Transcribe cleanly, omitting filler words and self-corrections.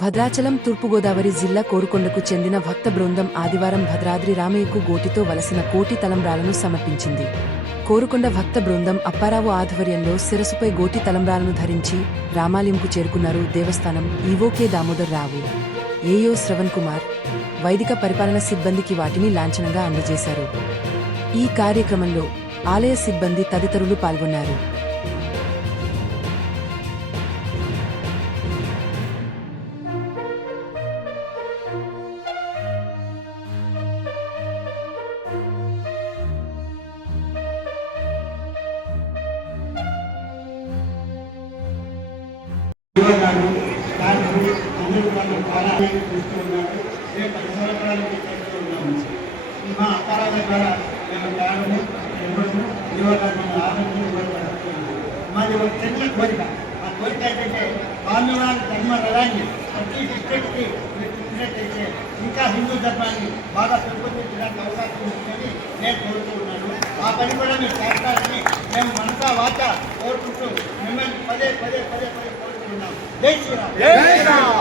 భద్రాచలం తూర్పుగోదావరి జిల్లా కోరుకొండకు చెందిన భక్త బృందం ఆదివారం భద్రాద్రి రామయ్యకు గోటితో వలసిన కోటి తలంబ్రాలను సమర్పించింది. కోరుకొండ భక్త బృందం అప్పారావు ఆధ్వర్యంలో శిరసుపై గోటి తలంబ్రాలను ధరించి రామాలయంకు చేరుకున్నారు. దేవస్థానం ఈవోకే దామోదర్ రావు, ఏయో శ్రవణ్ కుమార్, వైదిక పరిపాలన సిబ్బందికి వాటిని లాంఛనంగా అందజేశారు. ఈ కార్యక్రమంలో ఆలయ సిబ్బంది తదితరులు పాల్గొన్నారు. మా అపరాధ ద్వారా మాది ఒక చిన్న కోరిక. ఆ కోరిక ఏంటంటే పాండవాల ధర్మ రథాన్ని ప్రతి డిస్ట్రిక్ట్కి చూసినట్టయితే ఇంకా హిందూ ధర్మాన్ని బాగా పెంపొందించడానికి అవకాశం ఉంటుందని నేను కోరుతూ ఉన్నాను. ఆ పని కూడా మీరు చేస్తారని మేము మనసా వాచ కోరుకుంటూ మిమ్మల్ని పదే కోరుతున్నాం. జై శ్రీరామ్.